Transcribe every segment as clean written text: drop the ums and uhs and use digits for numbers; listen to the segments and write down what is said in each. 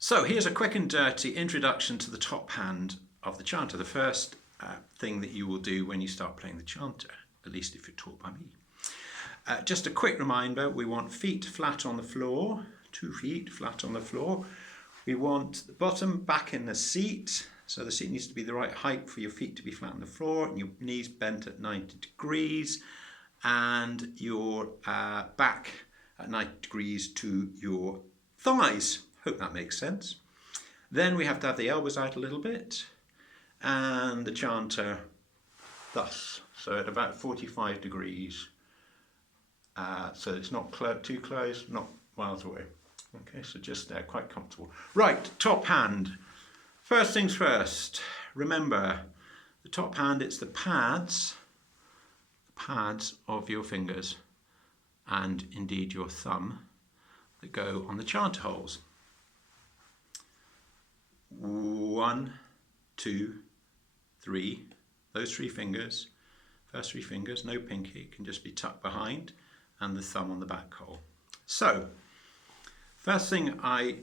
So here's a quick and dirty introduction to the top hand of the chanter, the first thing that you will do when you start playing the chanter, at least if you're taught by me. Just a quick reminder, we want feet flat on the floor, 2 feet flat on the floor. We want the bottom back in the seat, so the seat needs to be the right height for your feet to be flat on the floor and your knees bent at 90 degrees and your back at 90 degrees to your thighs. Hope that makes sense. Then we have to have the elbows out a little bit and the chanter thus, so at about 45 degrees. So it's not too close, not miles away. Okay, so just there, quite comfortable. Right, top hand. First things first, remember the top hand, it's the pads of your fingers and indeed your thumb that go on the chanter holes. 1, 2, 3, those 3 fingers, first 3 fingers, no pinky, it can just be tucked behind, and the thumb on the back hole. So, first thing I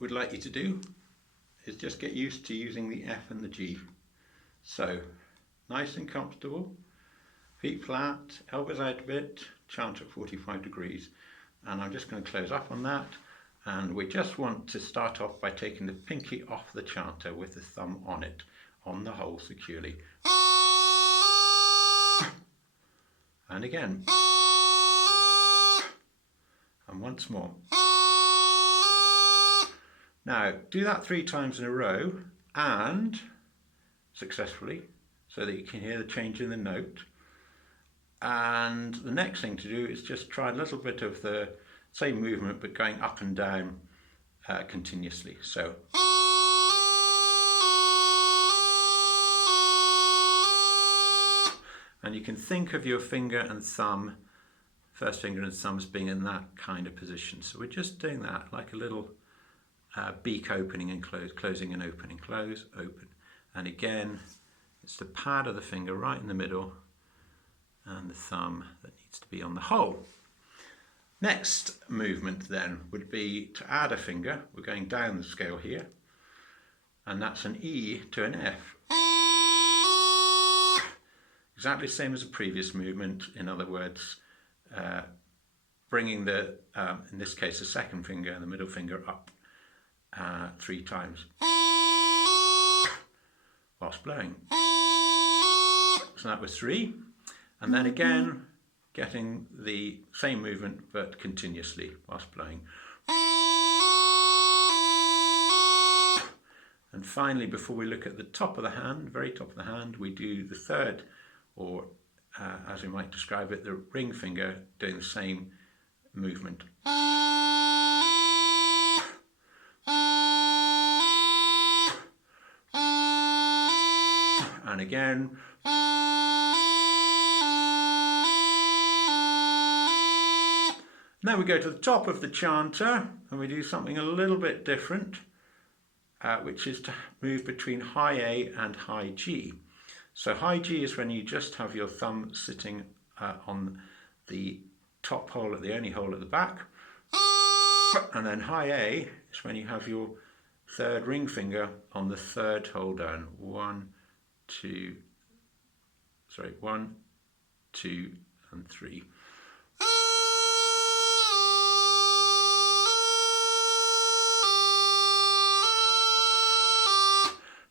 would like you to do is just get used to using the F and the G. So, nice and comfortable, feet flat, elbows out a bit, chanter at 45 degrees. And I'm just going to close up on that. And we just want to start off by taking the pinky off the chanter with the thumb on it, on the hole securely. And again. And once more. Now, do that 3 times in a row and successfully, so that you can hear the change in the note. And the next thing to do is just try a little bit of the same movement but going up and down continuously. So. And you can think of your finger and thumb, first finger and thumb, as being in that kind of position. So we're just doing that like a little beak opening and closing and opening, close, open. And again, it's the pad of the finger right in the middle and the thumb that needs to be on the hole. Next movement then would be to add a finger. We're going down the scale here, and that's an E to an F. Exactly the same as the previous movement. In other words, bringing the, in this case, the second finger and the middle finger up 3 times whilst blowing. So that was 3. And then again, getting the same movement but continuously whilst blowing. And finally, before we look at the top of the hand, very top of the hand, we do the third, or as we might describe it, the ring finger doing the same movement. And again. Now we go to the top of the chanter and we do something a little bit different, which is to move between high A and high G. So high G is when you just have your thumb sitting on the top hole, at the only hole at the back. And then high A is when you have your third ring finger on the 3rd hole down. 1, 2, and 3.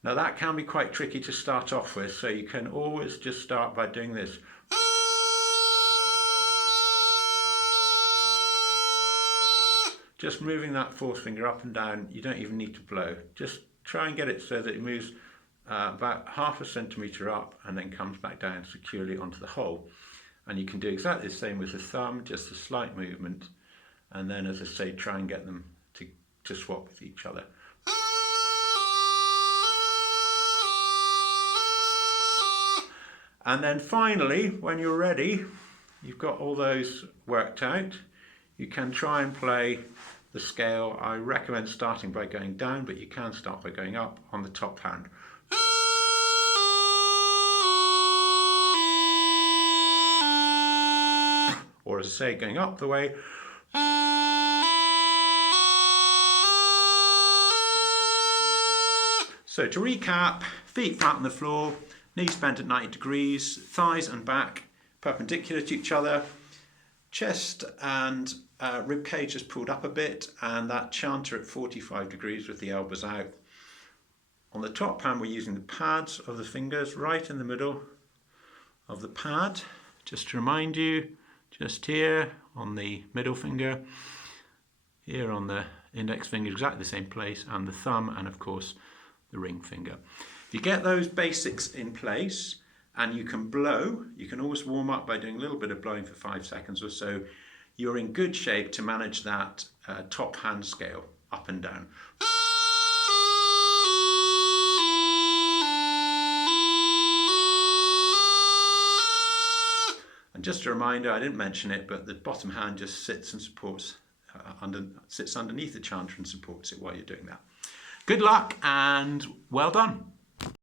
Now that can be quite tricky to start off with, so you can always just start by doing this. Just moving that 4th finger up and down, you don't even need to blow. Just try and get it so that it moves about ½ centimetre up and then comes back down securely onto the hole. And you can do exactly the same with the thumb, just a slight movement. And then, as I say, try and get them to swap with each other. And then finally, when you're ready, you've got all those worked out, you can try and play the scale. I recommend starting by going down, but you can start by going up on the top hand. Or as I say, going up the way. So to recap, feet flat on the floor, knees bent at 90 degrees, thighs and back perpendicular to each other, chest and rib cage just pulled up a bit, and that chanter at 45 degrees with the elbows out. On the top hand, we're using the pads of the fingers right in the middle of the pad. Just to remind you, just here on the middle finger, here on the index finger, exactly the same place, and the thumb, and of course the ring finger. If you get those basics in place and you can blow, you can always warm up by doing a little bit of blowing for 5 seconds or so, you're in good shape to manage that top hand scale up and down. And just a reminder, I didn't mention it, but the bottom hand just sits and supports, sits underneath the chanter and supports it while you're doing that. Good luck and well done.